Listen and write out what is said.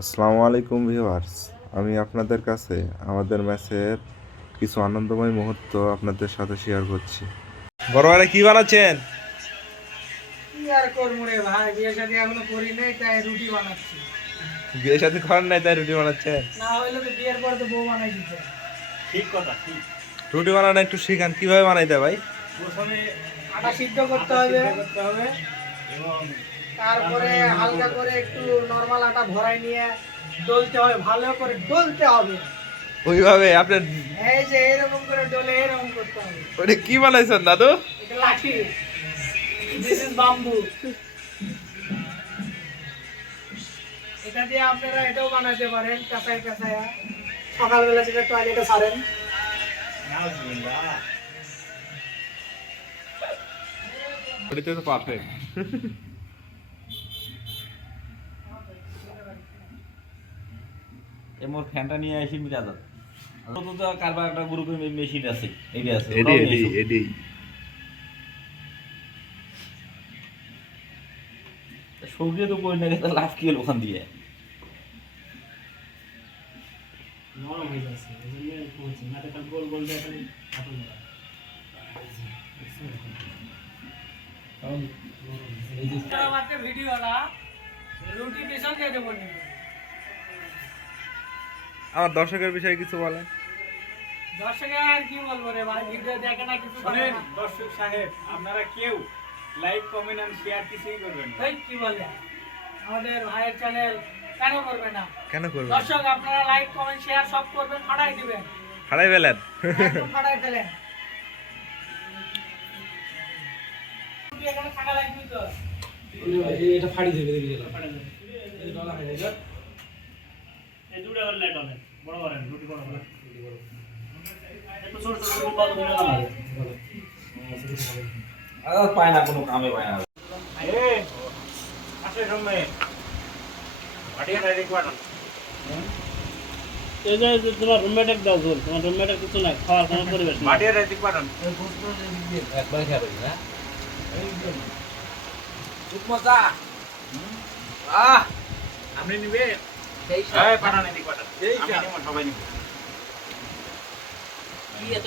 আসসালামু আলাইকুম ভিউয়ার্স। আমি আপনাদের কাছে আমাদের ম্যাচের কিছু আনন্দময় মুহূর্ত আপনাদের সাথে শেয়ার করছি। বড় ভাই কি বানাচ্ছেন? কি আর করব রে ভাই? বিয়ে শাদী এখনও করি নাই তাই রুটি বানাচ্ছি। বিয়ে সাথে করেন নাই তাই রুটি বানাচ্ছেন? না হইলে তো বিয়ের পর তো বউ বানাই দিত। রুটি বানানো একটু শিখান কীভাবে বানাইতে ভাই? প্রথমে আটা সিদ্ধ করতে হবে। করতে হবে এবং তারপরে হালকা করে একটু নরমাল আটা ভরাই নিয়ে ডলতে হবে ভালো করে ডলতে হবে। ওইভাবে আপনার এই যে এরকম করে ডলে এরকম করতে হবে। ওটা কি বানাইছেন দাদু? এটা লাঠি। দিস ইজ বাম্বু এটা দিয়ে আপনারা এটাও বানাতে পারেন কাঁচায় কাঁচায়। সকালবেলা যেটা টয়লেটে সারেন। ওটাতে তো পারফেক্ট এ মোর ফ্যানটা নিয়ে আসি মিলা যাত তো তো কারবার একটা গ্রুপে মেশিন আছে এইটা আছে এডি এডি এডি। সবজি তো কই না গেছে লাভ কি হলো ওখান দিয়ে? ভিডিওটা রুটি পেছন দিয়ে দেবো নি। আমার দর্শকের বিষয়ে কিছু বলেন। দর্শকে কি বলব রে ভাই ভিডিও দেখে না কিছু করে দর্শক সাহেব আপনারা কেউ লাইক কমেন্ট এন্ড শেয়ার কিছুই করবেন না। কি বলে? আমাদের ভাইয়ের চ্যানেল কেন করবে না? কেন করবেন দর্শক আপনারা লাইক কমেন্ট শেয়ার সব করবেন ফাটাই দিবেন। হারাই ফেলেন। ফাটাই ফেলেন। তুই এখানে থাকা লাগবি তো? এই দুটো করে লাইট হবে বড় বড় রুটি বড় বড় একটু ছোট ছোট বড় করে বানাবে আর পায় না কোনো কামে পায় না। এ আসে সামনে। পাঠিয়ে দেয় দেখবা এই যে যে তোমার রুমমেট দাও জোর তোমার রুমমেটের কিছু নাই খাওয়ার কোনো পরিবেশ নেই। পাঠিয়ে দেয় দেখবা না আহ আপনি নিবে এই পাঠান এদিক পাঠান নিব সবাই নিব কি এত